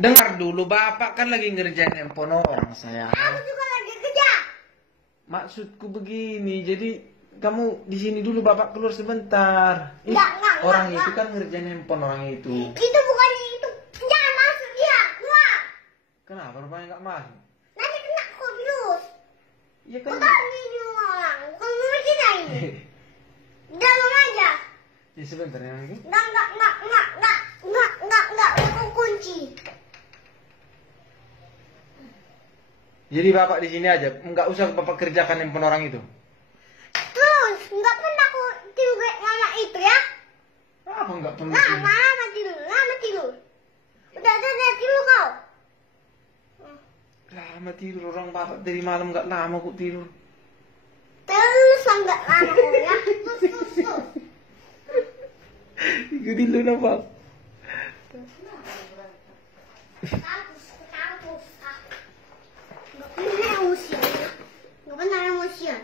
Dengar dulu, bapak kan lagi ngerjain handphone orang, sayang. Aku juga lagi kerja. Maksudku begini, jadi kamu di sini dulu, bapak keluar sebentar. Enggak, Orang enggak. itu kan ngerjain handphone orang itu. Itu bukannya itu. Jangan masuk dia, keluar. Kenapa rupanya nggak masuk? Nanti kena kok virus. Ya Kau kan. tahu ini rumah orang, bukan rumah kita ini. Dalam aja. Ya sebentar ya nanti. Enggak, aku kunci. Jadi bapak di sini aja, nggak usah bapak kerjakan handphone orang itu. Terus, enggak pernah aku tidur kayak mama itu ya. Apa nggak perlu? Lama tidur. Udah tidur kau. Lama tidur orang bapak dari malam nggak lama kok tidur. Terus enggak lama kau ya. Terus. Ikutin lu napa? Kampus. Nggak pernah emosian.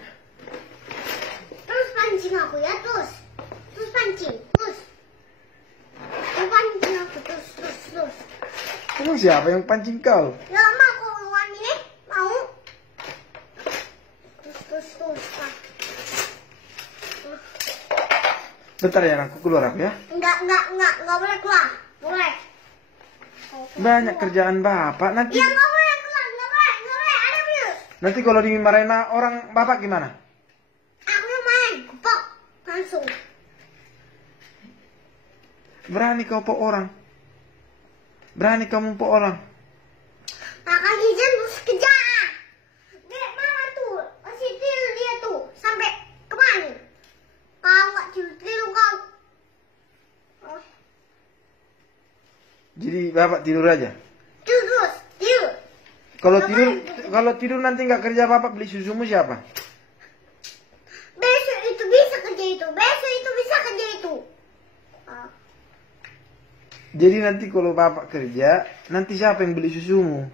Terus pancing aku ya, terus pancing, terus pancing aku, terus. Emang siapa yang pancing kau? Nggak mau kau uang ini, mau? Terus. Bentar ya, aku keluar aku ya. Enggak boleh keluar, boleh. Banyak kerjaan bapak nanti. Ya nggak boleh keluar, nggak boleh, ada virus. Nanti kalau dimarahin orang bapak gimana? Aku main, kepok, langsung. Berani kau pok orang. Berani kamu pok orang. Kakak Gijan terus kerjaan. Dek mama tuh, masih tidur dia tuh sampai kemana? Kau nggak tidur kau. Oh, Jadi bapak tidur aja. tidur. Kalau tidur nanti nggak kerja bapak, beli susumu siapa? Besok itu bisa kerja itu. Oh, Jadi nanti kalau bapak kerja, nanti siapa yang beli susumu?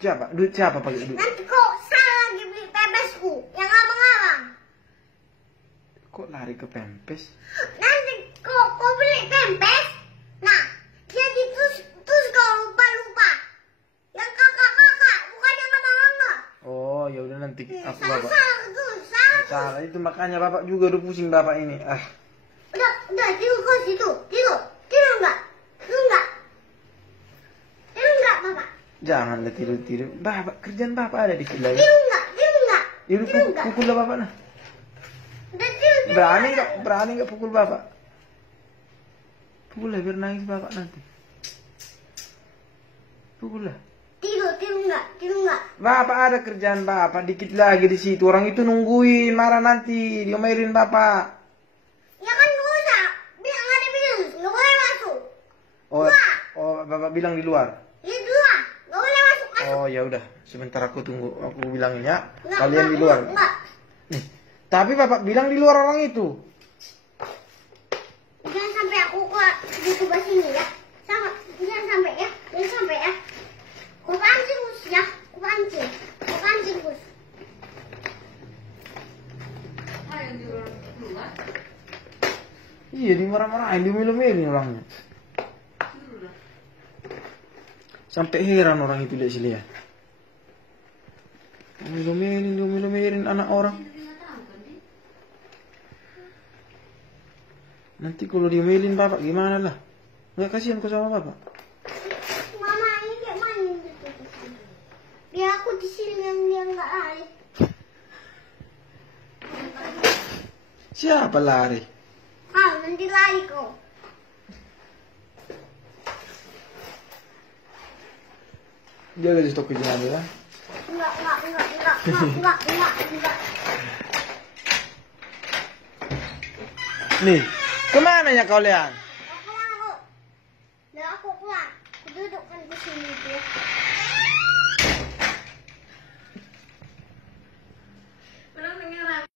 Siapa? Duit siapa pakai duit? nanti kau salah lagi beli pepesku yang abang-abang. Kok lari ke pempes? Nanti kau beli pempes. Nah, jadi terus kau lupa. Yang kakak, bukan yang mama. Oh, ya udah nanti aku bapak. Salah. Salah itu makanya bapak juga udah pusing bapak ini. Udah tidur kau situ. Tidur enggak, Bapak. Janganlah tidur. Bapak kerjaan bapak ada di lagi. Tidur enggak. Itu pukul lah bapak nah. Udah tidur. Berani nggak pukul bapak? Pukul lah biar nangis bapak nanti. Pukul lah. Tidur enggak. Bapak ada kerjaan bapak dikit lagi di situ. Orang itu nungguin marah nanti diomelin bapak. Ya kan nggak usah. Bilang ada virus, nggak boleh masuk. Oh, bapak bilang di luar. Ya dua, nggak boleh masuk. Oh ya udah, sebentar aku tunggu. Aku bilangin ya. Nggak, Kalian di luar. Enggak. Nih, tapi bapak bilang di luar orang itu. Jangan sampai aku keluar di kubah sini ya. Jangan sampai ya. Kau pancing Gus ya. Kau pancing Gus. Iya, dimarah-marahin, diomel-omelin orangnya. Sampai heran orang itu lihat sini ya. Diomel-omelin anak orang. Nanti kalau diomelin bapak gimana lah? Nggak kasihan kau sama bapak? Mama ini kayak main gitu. Biar aku di sini yang dia nggak lari. Siapa lari? Nanti lari kok. Jaga di stok kejangan ya. Enggak. Nih, kemana ya kalian? Aku pulang kok. Aku pulang. Aku duduk kan di sini tuh.